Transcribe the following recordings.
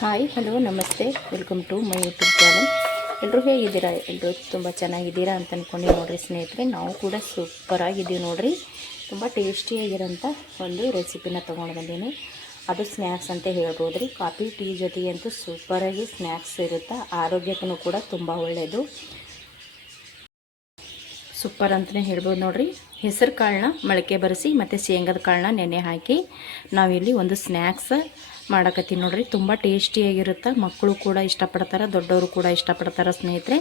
Hi hello ನಮಸ್ತೆ welcome to my YouTube channel. ಎಲ್ಲರೂ ಹೇಗಿದ್ದೀರಾ? ಎಲ್ಲರೂ ತುಂಬ ಚೆನ್ನಾಗಿದ್ದೀರಾ ಅಂತ ಅಂದ್ಕೊಂಡು ನೋಡಿರಿ ಸ್ನೇಹಿತರೆ, ನಾವು ಕೂಡ ಸೂಪರಾಗಿದ್ದೀವಿ ನೋಡಿರಿ. ತುಂಬ ಟೇಸ್ಟಿಯಾಗಿರೋಂಥ ಒಂದು ರೆಸಿಪಿನ ತೊಗೊಂಡು ಬಂದೀನಿ. ಅದು ಸ್ನ್ಯಾಕ್ಸ್ ಅಂತ ಹೇಳ್ಬೋದು ರೀ. ಕಾಫಿ ಟೀ ಜೊತೆಗೆ ಅಂತೂ ಸೂಪರಾಗಿ ಸ್ನ್ಯಾಕ್ಸ್ ಇರುತ್ತೆ. ಆರೋಗ್ಯಕ್ಕೂ ಕೂಡ ತುಂಬ ಒಳ್ಳೆಯದು, ಸೂಪರ್ ಅಂತಲೇ ಹೇಳ್ಬೋದು ನೋಡಿರಿ. ಹೆಸರು ಕಾಳನ್ನ ಮೊಳಕೆ ಬರೆಸಿ ಮತ್ತು ಶೇಂಗದ ಕಾಳನ್ನ ನೆನೆ ಹಾಕಿ ನಾವಿಲ್ಲಿ ಒಂದು ಸ್ನ್ಯಾಕ್ಸ್ ಮಾಡಕತ್ತೀನಿ ನೋಡಿರಿ. ತುಂಬ ಟೇಸ್ಟಿಯಾಗಿರುತ್ತೆ. ಮಕ್ಕಳು ಕೂಡ ಇಷ್ಟಪಡ್ತಾರೆ, ದೊಡ್ಡವರು ಕೂಡ ಇಷ್ಟಪಡ್ತಾರೆ ಸ್ನೇಹಿತರೆ.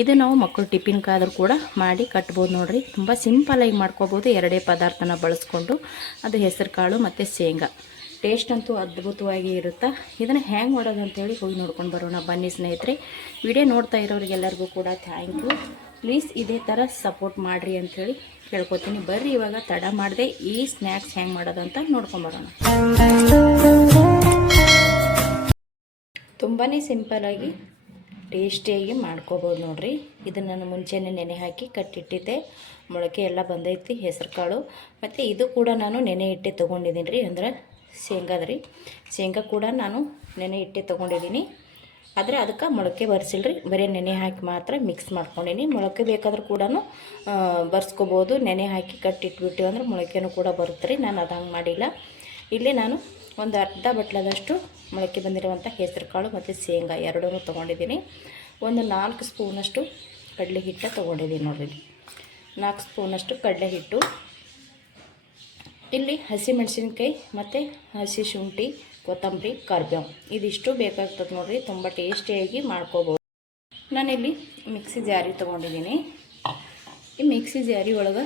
ಇದು ನಾವು ಮಕ್ಕಳು ಟಿಫಿನ್ಗಾದರೂ ಕೂಡ ಮಾಡಿ ಕಟ್ಬೋದು ನೋಡಿರಿ. ತುಂಬ ಸಿಂಪಲಾಗಿ ಮಾಡ್ಕೋಬೋದು, ಎರಡೇ ಪದಾರ್ಥನ ಬಳಸ್ಕೊಂಡು. ಅದು ಹೆಸರು ಕಾಳು ಮತ್ತು ಶೇಂಗಾ. ಟೇಸ್ಟ್ ಅಂತೂ ಅದ್ಭುತವಾಗಿ ಇರುತ್ತೆ. ಇದನ್ನು ಹ್ಯಾಂಗೆ ಮಾಡೋದು ಅಂತೇಳಿ ಹೋಗಿ ನೋಡ್ಕೊಂಡು ಬರೋಣ ಬನ್ನಿ ಸ್ನೇಹಿತರೆ. ವಿಡಿಯೋ ನೋಡ್ತಾ ಇರೋರಿಗೆಲ್ಲರಿಗೂ ಕೂಡ ಥ್ಯಾಂಕ್ ಯು. ಪ್ಲೀಸ್ ಇದೇ ಥರ ಸಪೋರ್ಟ್ ಮಾಡಿರಿ ಅಂಥೇಳಿ ಕೇಳ್ಕೊತೀನಿ. ಬರ್ರಿ ಇವಾಗ ತಡ ಮಾಡದೆ ಈ ಸ್ನ್ಯಾಕ್ಸ್ ಹ್ಯಾಂಗೆ ಮಾಡೋದು ಅಂತ ನೋಡ್ಕೊಂಬರೋಣ. ತುಂಬಾ ಸಿಂಪಲಾಗಿ ಟೇಸ್ಟಿಯಾಗಿ ಮಾಡ್ಕೋಬೋದು ನೋಡಿರಿ. ಇದನ್ನು ನಾನು ಮುಂಚೆನೇ ನೆನೆ ಹಾಕಿ ಕಟ್ಟಿಟ್ಟಿದ್ದೆ. ಮೊಳಕೆ ಎಲ್ಲ ಬಂದೈತಿ ಹೆಸರು ಕಾಳು. ಮತ್ತು ಇದು ಕೂಡ ನಾನು ನೆನೆ ಇಟ್ಟೆ ತೊಗೊಂಡಿದ್ದೀನಿ ರೀ, ಅಂದ್ರೆ ಶೇಂಗಾದ ರೀ. ಶೇಂಗಾ ಕೂಡ ನಾನು ನೆನೆ ಇಟ್ಟೆ ತೊಗೊಂಡಿದ್ದೀನಿ. ಆದರೆ ಅದಕ್ಕೆ ಮೊಳಕೆ ಬರ್ಸಿಲ್ರಿ, ಬರೀ ನೆನೆ ಹಾಕಿ ಮಾತ್ರ ಮಿಕ್ಸ್ ಮಾಡ್ಕೊಂಡೀನಿ. ಮೊಳಕೆ ಬೇಕಾದ್ರೂ ಕೂಡ ಬರ್ಸ್ಕೊಬೋದು. ನೆನೆ ಹಾಕಿ ಕಟ್ಟಿಟ್ಬಿಟ್ಟು ಅಂದ್ರೆ ಮೊಳಕೆನೂ ಕೂಡ ಬರುತ್ತೆ ರೀ. ನಾನು ಅದು ಹಂಗೆ ಮಾಡಿಲ್ಲ. ಇಲ್ಲಿ ನಾನು ಒಂದು ಅರ್ಧ ಬಟ್ಲದಷ್ಟು ಮೊಳಕೆ ಬಂದಿರುವಂಥ ಹೆಸರು ಕಾಳು ಮತ್ತು ಶೇಂಗಾ ಎರಡೂ ತೊಗೊಂಡಿದ್ದೀನಿ. ಒಂದು 4 ಸ್ಪೂನಷ್ಟು ಕಡಲೆ ಹಿಟ್ಟು ತೊಗೊಂಡಿದ್ದೀನಿ ನೋಡಿರಿ. 4 ಸ್ಪೂನಷ್ಟು ಕಡಲೆ ಹಿಟ್ಟು. ಇಲ್ಲಿ ಹಸಿ ಮೆಣಸಿನ್ಕಾಯಿ ಮತ್ತು ಹಸಿ ಶುಂಠಿ, ಕೊತ್ತಂಬರಿ, ಕರಿಬೇವು ಇದಿಷ್ಟು ಬೇಕಾಗ್ತದೆ ನೋಡಿರಿ. ತುಂಬ ಟೇಸ್ಟಿಯಾಗಿ ಮಾಡ್ಕೋಬೋದು. ನಾನಿಲ್ಲಿ ಮಿಕ್ಸಿ ಜಾರಿ ತೊಗೊಂಡಿದ್ದೀನಿ. ಈ ಮಿಕ್ಸಿ ಜಾರಿ ಒಳಗೆ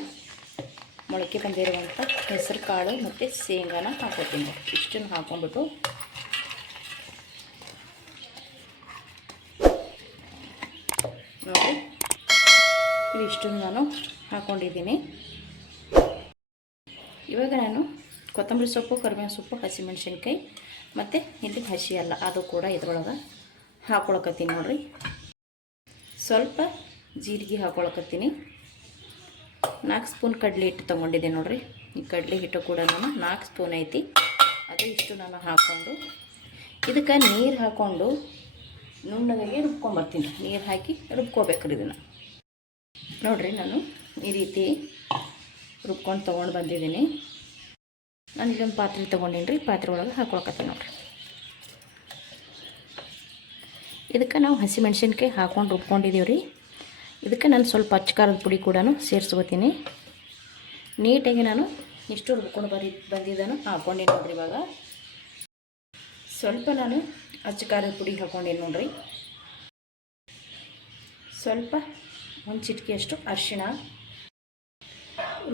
ಮೊಳಕೆ ಬಂದಿರುವಂಥ ಹೆಸರು ಕಾಳು ಮತ್ತು ಶೇಂಗಾನ ಹಾಕೋತೀನಿ. ಇಷ್ಟನ್ನು ಹಾಕೊಂಡ್ಬಿಟ್ಟು ನೋಡಿ ಇದಿಷ್ಟನ್ನು ನಾನು ಹಾಕ್ಕೊಂಡಿದ್ದೀನಿ. ಇವಾಗ ನಾನು ಕೊತ್ತಂಬರಿ ಸೊಪ್ಪು, ಕರಿಬೇವಿನ ಸೊಪ್ಪು, ಹಸಿಮೆಣಸಿನ್ಕಾಯಿ ಮತ್ತು ಇಲ್ಲಿ ಹಸಿ ಅಲ್ಲ ಅದು ಕೂಡ ಇದ್ರೊಳಗೆ ಹಾಕ್ಕೊಳಕತ್ತೀನಿ ನೋಡಿರಿ. ಸ್ವಲ್ಪ ಜೀರಿಗೆ ಹಾಕ್ಕೊಳಕತ್ತೀನಿ. 4 ಸ್ಪೂನ್ ಕಡಲೆ ಹಿಟ್ಟು ತೊಗೊಂಡಿದ್ದೀನಿ ನೋಡಿರಿ. ಈ ಕಡಲೆ ಹಿಟ್ಟು ಕೂಡ ನಾನು 4 ಸ್ಪೂನ್ ಐತಿ. ಅದು ಇಷ್ಟು ನಾನು ಹಾಕ್ಕೊಂಡು ಇದಕ್ಕೆ ನೀರು ಹಾಕ್ಕೊಂಡು ನುಣ್ಣಗೆ ರುಬ್ಕೊಂಬರ್ತೀನಿ. ನೀರು ಹಾಕಿ ರುಬ್ಕೋಬೇಕ್ರಿ ಇದನ್ನು ನೋಡಿರಿ. ನಾನು ಈ ರೀತಿ ರುಬ್ಕೊಂಡು ತೊಗೊಂಡು ಬಂದಿದ್ದೀನಿ. ನಾನು ಇಲ್ಲೊಂದು ಪಾತ್ರೆ ತೊಗೊಂಡೀನಿ ರೀ. ಪಾತ್ರೆ ಒಳಗೆ ಹಾಕ್ಕೊಳಕತ್ತೀನಿ ನೋಡಿರಿ. ಇದಕ್ಕೆ ನಾವು ಹಸಿಮೆಣ್ಸಿನ್ಕಾಯಿ ಹಾಕ್ಕೊಂಡು ರುಬ್ಕೊಂಡಿದ್ದೀವಿ ರೀ. ಇದಕ್ಕೆ ನಾನು ಸ್ವಲ್ಪ ಅಚ್ಚಕಾರದ ಪುಡಿ ಕೂಡ ಸೇರಿಸ್ಕೋತೀನಿ. ನೀಟಾಗಿ ನಾನು ಇಷ್ಟು ರುಬ್ಕೊಂಡು ಬಂದಿದ್ದನ್ನು ಹಾಕ್ಕೊಂಡೀನಿ ನೋಡಿರಿ. ಇವಾಗ ಸ್ವಲ್ಪ ನಾನು ಅಚ್ಚಕಾರದ ಪುಡಿ ಹಾಕ್ಕೊಂಡೀನಿ ನೋಡಿರಿ. ಸ್ವಲ್ಪ ಒಂದು ಚಿಟಿಕೆಯಷ್ಟು ಅರಿಶಿಣ,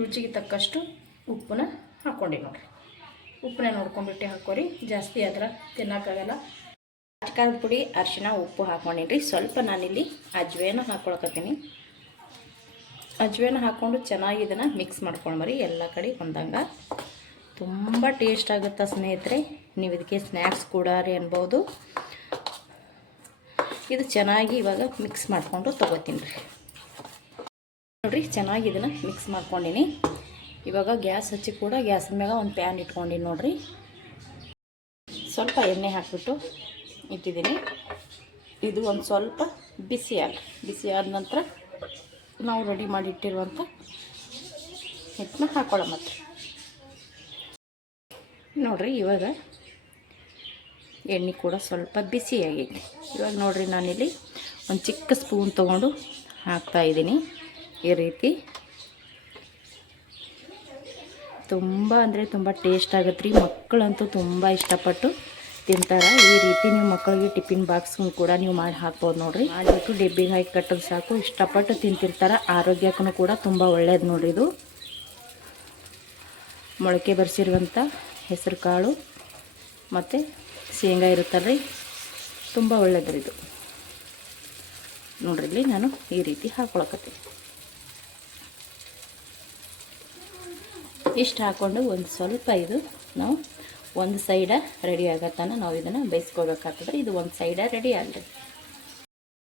ರುಚಿಗೆ ತಕ್ಕಷ್ಟು ಉಪ್ಪನ್ನ ಹಾಕ್ಕೊಂಡಿ ನೋಡಿರಿ. ಉಪ್ಪನ್ನ ನೋಡ್ಕೊಂಡ್ಬಿಟ್ಟು ಹಾಕೋರಿ, ಜಾಸ್ತಿ ಅದರ ತಿನ್ನೋಕ್ಕಾಗಲ್ಲ. ಅಚ್ಚಕಾರದ ಪುಡಿ, ಅರಿಶಿಣ, ಉಪ್ಪು ಹಾಕ್ಕೊಂಡಿನಿ. ಸ್ವಲ್ಪ ನಾನಿಲ್ಲಿ ಅಜ್ವೇನ ಹಾಕ್ಕೊಳಕತ್ತೀನಿ. ಅಜ್ವೇನ ಹಾಕ್ಕೊಂಡು ಚೆನ್ನಾಗಿ ಇದನ್ನು ಮಿಕ್ಸ್ ಮಾಡ್ಕೊಂಡ್ಬರಿ ಎಲ್ಲ ಕಡೆ ಬಂದಂಗೆ. ತುಂಬ ಟೇಸ್ಟ್ ಆಗುತ್ತೆ ಸ್ನೇಹಿತರೆ. ನೀವು ಇದಕ್ಕೆ ಸ್ನ್ಯಾಕ್ಸ್ ಕೂಡ ರೀ ಅನ್ಬೋದು. ಇದು ಚೆನ್ನಾಗಿ ಇವಾಗ ಮಿಕ್ಸ್ ಮಾಡಿಕೊಂಡು ತೊಗೋತೀನಿ ರೀ ನೋಡಿರಿ. ಚೆನ್ನಾಗಿ ಇದನ್ನು ಮಿಕ್ಸ್ ಮಾಡ್ಕೊಂಡಿನಿ. ಇವಾಗ ಗ್ಯಾಸ್ ಹಚ್ಚಿ ಕೂಡ ಗ್ಯಾಸಿನ ಮ್ಯಾಗ ಒಂದು ಪ್ಯಾನ್ ಇಟ್ಕೊಂಡಿನಿ ನೋಡಿರಿ. ಸ್ವಲ್ಪ ಎಣ್ಣೆ ಹಾಕಿಬಿಟ್ಟು ಇಟ್ಟಿದ್ದೀನಿ. ಇದು ಒಂದು ಸ್ವಲ್ಪ ಬಿಸಿ ಆದ ನಂತರ ನಾವು ರೆಡಿ ಮಾಡಿ ಇಟ್ಟಿರುವಂಥ ಹಿಟ್ಟನ್ನ ಹಾಕೊಳ್ಳೋ ಮತ್ತೆ ನೋಡಿರಿ. ಇವಾಗ ಎಣ್ಣೆ ಕೂಡ ಸ್ವಲ್ಪ ಬಿಸಿಯಾಗೈತಿ. ಇವಾಗ ನೋಡಿರಿ, ನಾನಿಲ್ಲಿ ಒಂದು ಚಿಕ್ಕ ಸ್ಪೂನ್ ತೊಗೊಂಡು ಹಾಕ್ತಾಯಿದ್ದೀನಿ. ಈ ರೀತಿ ತುಂಬ ಅಂದರೆ ತುಂಬ ಟೇಸ್ಟ್ ಆಗುತ್ತೆ ರೀ. ಮಕ್ಕಳಂತೂ ತುಂಬ ಇಷ್ಟಪಟ್ಟು ತಿಂತಾರೆ. ಈ ರೀತಿ ನೀವು ಮಕ್ಕಳಿಗೆ ಟಿಫಿನ್ ಬಾಕ್ಸ್ ಕೂಡ ನೀವು ಮಾಡಿ ಹಾಕ್ಬೋದು ನೋಡಿರಿ. ಮಾಡಿಬಿಟ್ಟು ಡೆಬ್ಬಿಗೆ ಹಾಕಿ ಕಟ್ಟೋದು ಸಾಕು, ಇಷ್ಟಪಟ್ಟು ತಿಂತಿರ್ತಾರೆ. ಆರೋಗ್ಯಕ್ಕೂ ಕೂಡ ತುಂಬ ಒಳ್ಳೆಯದು ನೋಡಿರಿ. ಇದು ಮೊಳಕೆ ಬರೆಸಿರುವಂಥ ಹೆಸರು ಕಾಳು ಮತ್ತು ಶೇಂಗಾ ಇರುತ್ತಲ್ರಿ, ತುಂಬ ಒಳ್ಳೆಯದು ಇದು ನೋಡ್ರಿ. ಇಲ್ಲಿ ನಾನು ಈ ರೀತಿ ಹಾಕ್ಕೊಳಕತ್ತೀನಿ. ಇಷ್ಟು ಹಾಕ್ಕೊಂಡು ಒಂದು ಸ್ವಲ್ಪ ಇದು ನಾವು ಒಂದು ಸೈಡ ರೆಡಿ ಆಗತ್ತಾನ ನಾವು ಇದನ್ನು ಬೇಯಿಸ್ಕೋಬೇಕಾಗ್ತದೆ. ಇದು ಒಂದು ಸೈಡ ರೆಡಿ ಆಗಲಿ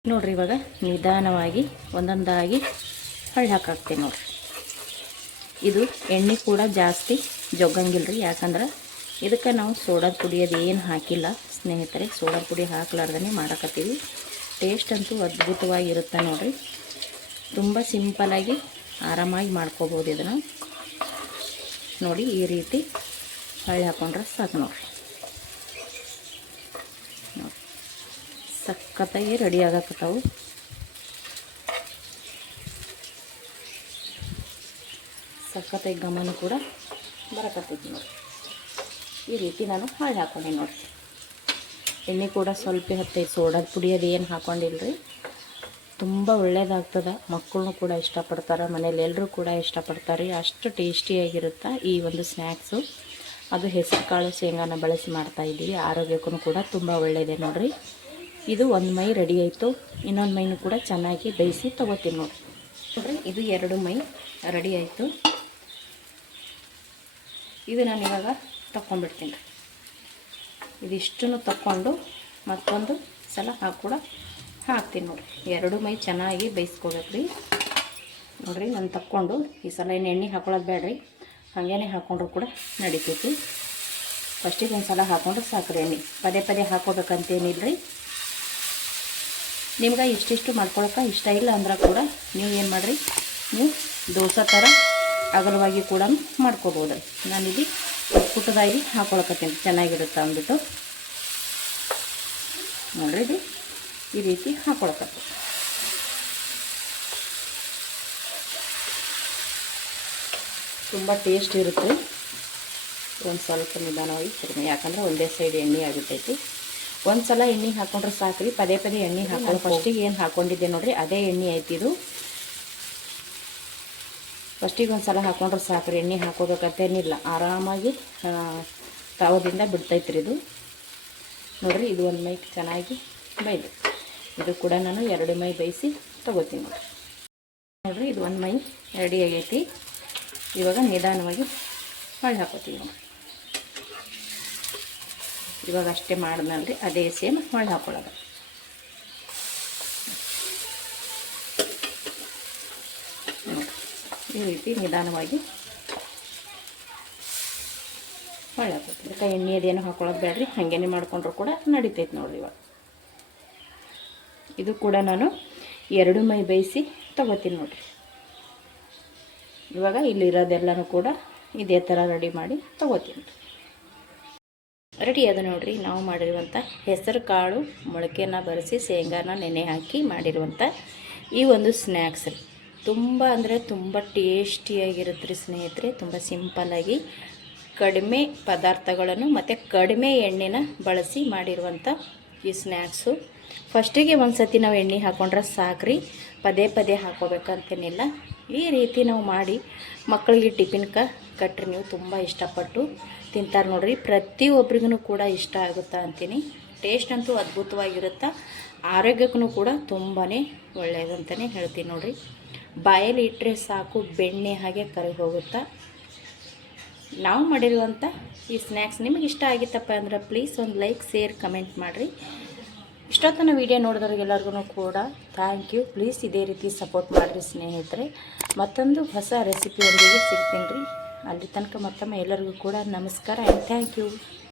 ನೋಡಿರಿ. ಇವಾಗ ನಿಧಾನವಾಗಿ ಒಂದೊಂದಾಗಿ ಹೊಳ್ಳಿ ಹಾಕಾಕ್ತೀನಿ ನೋಡಿರಿ. ಇದು ಎಣ್ಣೆ ಕೂಡ ಜಾಸ್ತಿ ಜೊಗ್ಗಂಗಿಲ್ಲ ರೀ, ಯಾಕಂದ್ರೆ ಇದಕ್ಕೆ ನಾವು ಸೋಡಾ ಪುಡಿ ಅದೇನು ಹಾಕಿಲ್ಲ ಸ್ನೇಹಿತರೆ. ಸೋಡಾ ಪುಡಿ ಹಾಕ್ಲಾರ್ದೇ ಮಾಡಕತ್ತೀವಿ. ಟೇಸ್ಟ್ ಅಂತೂ ಅದ್ಭುತವಾಗಿರುತ್ತೆ ನೋಡಿರಿ. ತುಂಬ ಸಿಂಪಲಾಗಿ ಆರಾಮಾಗಿ ಮಾಡ್ಕೋಬೋದು ಇದನ್ನು. ನೋಡಿ ಈ ರೀತಿ ಹೊಳ್ಳಿ ಹಾಕೊಂಡ್ರೆ ಸಾಕು ನೋಡಿರಿ. ನೋಡಿ ಸಖತ್ತಾಗಿ ರೆಡಿ ಆಗಕತ್ತಾವು. ಸಖತ್ತಾಗಿ ಗಮನ ಕೂಡ ಬರಕತ್ತೈತಿ ನೋಡಿ. ಈ ರೀತಿ ನಾನು ಹೊಳ್ಳಿ ಹಾಕೊಂಡೆ ನೋಡಿ. ಎಣ್ಣೆ ಕೂಡ ಸ್ವಲ್ಪ ಹತ್ತೈದು. ಸೋಡಾದ ಪುಡಿ ಅದೇನು ಹಾಕೊಂಡಿಲ್ಲ ರೀ. ತುಂಬ ಒಳ್ಳೆಯದಾಗ್ತದೆ. ಮಕ್ಕಳು ಕೂಡ ಇಷ್ಟಪಡ್ತಾರೆ, ಮನೇಲಿ ಎಲ್ಲರೂ ಕೂಡ ಇಷ್ಟಪಡ್ತಾರೆ. ಅಷ್ಟು ಟೇಸ್ಟಿಯಾಗಿರುತ್ತೆ ಈ ಒಂದು ಸ್ನ್ಯಾಕ್ಸು. ಅದು ಹೆಸರು ಕಾಳು ಶೇಂಗಾನ ಬಳಸಿ ಮಾಡ್ತಾಯಿದ್ದೀವಿ. ಆರೋಗ್ಯಕ್ಕೂ ಕೂಡ ತುಂಬ ಒಳ್ಳೆಯದೇ ನೋಡಿರಿ. ಇದು ಒಂದು ಮೈ ರೆಡಿ ಆಯಿತು. ಇನ್ನೊಂದು ಮೈನೂ ಕೂಡ ಚೆನ್ನಾಗಿ ಬೇಯಿಸಿ ತೊಗೋತೀನಿ ನೋಡಿರಿ. ಇದು 2 ಮೈ ರೆಡಿ ಆಯಿತು. ಇದು ನಾನು ಇವಾಗ ತಗೊಂಡ್ಬಿಡ್ತೀನಿ ರೀ. ಇದಿಷ್ಟನ್ನು ತಗೊಂಡು ಮತ್ತೊಂದು ಸಲ ಕೂಡ ಹಾಕ್ತೀನಿ ನೋಡಿರಿ. 2 ಮೈ ಚೆನ್ನಾಗಿ ಬೇಯಿಸ್ಕೋಬೇಕು ರೀ. ನೋಡಿರಿ ನಾನು ತಕ್ಕೊಂಡು ಈ ಸಲ ಏನು ಎಣ್ಣೆ ಹಾಕೊಳ್ಳೋದು ಬೇಡ್ರಿ, ಹಾಗೇ ಹಾಕ್ಕೊಂಡ್ರು ಕೂಡ ನಡಿತೈತಿ. ಫಸ್ಟಿಗೆ ಒಂದು ಸಲ ಹಾಕ್ಕೊಂಡ್ರೆ ಸಾಕ್ರಿ ಎಣ್ಣೆ. ಪದೇ ಪದೇ ಹಾಕೋಬೇಕಂತೇನಿಲ್ಲ ರೀ. ನಿಮ್ಗೆ ಇಷ್ಟಿಷ್ಟು ಮಾಡ್ಕೊಳಕ್ಕೆ ಇಷ್ಟ ಇಲ್ಲ ಅಂದ್ರೆ ಕೂಡ ನೀವು ಏನು ಮಾಡಿರಿ, ನೀವು ದೋಸೆ ಥರ ಅಗಲವಾಗಿ ಕೂಡ ಮಾಡ್ಕೋಬೋದು. ನಾನಿಲ್ಲಿ ಪುಟ್ಟದಾಗಿ ಹಾಕೊಳಕತ್ತೀನಿ ಚೆನ್ನಾಗಿರುತ್ತೆ ಅಂದ್ಬಿಟ್ಟು. ನೋಡ್ರಿ ಇದು ಈ ರೀತಿ ಹಾಕೊಳಕತ್ತೀನಿ. ತುಂಬ ಟೇಸ್ಟ್ ಇರುತ್ತೆ. ಒಂದು ಸ್ವಲ್ಪ ನಿಧಾನವಾಗಿ ಕಡಿಮೆ, ಯಾಕಂದರೆ ಒಂದೇ ಸೈಡ್ ಎಣ್ಣೆ ಆಗಿರ್ತೈತಿ. ಒಂದು ಸಲ ಎಣ್ಣೆ ಹಾಕ್ಕೊಂಡ್ರೆ ಸಾಕ್ರಿ, ಪದೇ ಪದೇ ಎಣ್ಣೆ ಹಾಕೊಂಡು ಫಸ್ಟಿಗೆ ಏನು ಹಾಕ್ಕೊಂಡಿದ್ದೆ ನೋಡಿರಿ ಅದೇ ಎಣ್ಣೆ ಐತಿದು. ಫಸ್ಟಿಗೆ ಒಂದು ಸಲ ಹಾಕ್ಕೊಂಡ್ರೆ ಸಾಕ್ರಿ, ಎಣ್ಣೆ ಹಾಕೋಬೇಕಂತೇನಿಲ್ಲ. ಆರಾಮಾಗಿ ತಾವದಿಂದ ಬಿಡ್ತೈತ್ರಿ ಇದು. ನೋಡಿರಿ ಇದು 1 ಮೈ ಚೆನ್ನಾಗಿ ಬೈದು. ಇದು ಕೂಡ ನಾನು 2 ಮೈ ಬೇಯಿಸಿ ತೊಗೋತೀನಿ ನೋಡಿರಿ. ಇದು 1 ಮೈ ರೆಡಿ ಆಗೈತಿ. ಇವಾಗ ನಿಧಾನವಾಗಿ ಹೊಳ್ಳಿ ಹಾಕೋತೀವಿ ನೋಡಿ. ಇವಾಗ ಅಷ್ಟೇ ಮಾಡಿದ್ಮೇಲೆ ಅದೇ ಸೇಮ್ ಹೊಳ್ಳಿ ಹಾಕೊಳ್ಳೋದು. ಈ ರೀತಿ ನಿಧಾನವಾಗಿ ಹೊಳ್ಳಿ ಹಾಕೋತೀವಿ. ಅದಕ್ಕೆ ಎಣ್ಣೆ ಅದೇನು ಹಾಕೊಳ್ಳೋದು ಬೇಡ್ರಿ, ಹಾಗೇನೆ ಮಾಡ್ಕೊಂಡ್ರು ಕೂಡ ನಡಿತೈತೆ ನೋಡಿರಿ. ಇವಾಗ ಇದು ಕೂಡ ನಾನು 2 ಮೈ ಬೇಯಿಸಿ ತೊಗೋತೀನಿ ನೋಡಿರಿ. ಇವಾಗ ಇಲ್ಲಿರೋದೆಲ್ಲನೂ ಕೂಡ ಇದೇ ಥರ ರೆಡಿ ಮಾಡಿ ತೊಗೋತೀನಿ. ರೆಡಿ ಅದು ನೋಡಿರಿ. ನಾವು ಮಾಡಿರುವಂಥ ಹೆಸರು ಕಾಳು ಮೊಳಕೆನ ಬರೆಸಿ ಶೇಂಗಾನ ನೆನೆ ಹಾಕಿ ಮಾಡಿರುವಂಥ ಈ ಒಂದು ಸ್ನ್ಯಾಕ್ಸ್ ರೀ. ತುಂಬ ಅಂದರೆ ತುಂಬ ಟೇಸ್ಟಿಯಾಗಿರುತ್ತೆ ರೀ ಸ್ನೇಹಿತರೆ. ತುಂಬ ಸಿಂಪಲ್ಲಾಗಿ ಕಡಿಮೆ ಪದಾರ್ಥಗಳನ್ನು ಮತ್ತು ಕಡಿಮೆ ಎಣ್ಣೆನ ಬಳಸಿ ಮಾಡಿರುವಂಥ ಈ ಸ್ನ್ಯಾಕ್ಸು. ಫಸ್ಟಿಗೆ ಒಂದು ಸತಿ ನಾವು ಎಣ್ಣೆ ಹಾಕ್ಕೊಂಡ್ರೆ ಸಾಕ್ರಿ, ಪದೇ ಪದೇ ಹಾಕೋಬೇಕಂತೇನಿಲ್ಲ. ಈ ರೀತಿ ನಾವು ಮಾಡಿ ಮಕ್ಕಳಿಗೆ ಟಿಫಿನ್ಗೆ ಕಟ್ರಿ ನೀವು ತುಂಬ ಇಷ್ಟಪಟ್ಟು ತಿಂತಾರೆ ನೋಡಿರಿ. ಪ್ರತಿಯೊಬ್ಬರಿಗೂ ಕೂಡ ಇಷ್ಟ ಆಗುತ್ತಾ ಅಂತೀನಿ. ಟೇಸ್ಟ್ ಅಂತೂ ಅದ್ಭುತವಾಗಿರುತ್ತೆ. ಆರೋಗ್ಯಕ್ಕೂ ಕೂಡ ತುಂಬಾ ಒಳ್ಳೆಯದಂತಲೇ ಹೇಳ್ತೀನಿ ನೋಡಿರಿ. ಬಾಯಲ್ಲಿ ಇಟ್ಟರೆ ಸಾಕು ಬೆಣ್ಣೆ ಹಾಗೆ ಕರಗಿ ಹೋಗುತ್ತಾ. ನಾವು ಮಾಡಿರುವಂಥ ಈ ಸ್ನ್ಯಾಕ್ಸ್ ನಿಮಗೆ ಇಷ್ಟ ಆಗಿತ್ತಪ್ಪ ಅಂದ್ರೆ ಪ್ಲೀಸ್ ಒಂದು ಲೈಕ್, ಶೇರ್, ಕಮೆಂಟ್ ಮಾಡಿರಿ. ಇಷ್ಟೊತ್ತನ ವೀಡಿಯೋ ನೋಡಿದವ್ರಿಗೆಲ್ಲರಿಗೂ ಕೂಡ ಥ್ಯಾಂಕ್ ಯು. ಪ್ಲೀಸ್ ಇದೇ ರೀತಿ ಸಪೋರ್ಟ್ ಮಾಡಿರಿ ಸ್ನೇಹಿತರೆ. ಮತ್ತೊಂದು ಹೊಸ ರೆಸಿಪಿಯೊಂದಿಗೆ ಸಿಗ್ತೀನಿ ರೀ. ಅಲ್ಲಿ ತನಕ ಮತ್ತೊಮ್ಮೆ ಎಲ್ಲರಿಗೂ ಕೂಡ ನಮಸ್ಕಾರ ಆ್ಯಂಡ್ ಥ್ಯಾಂಕ್ ಯು.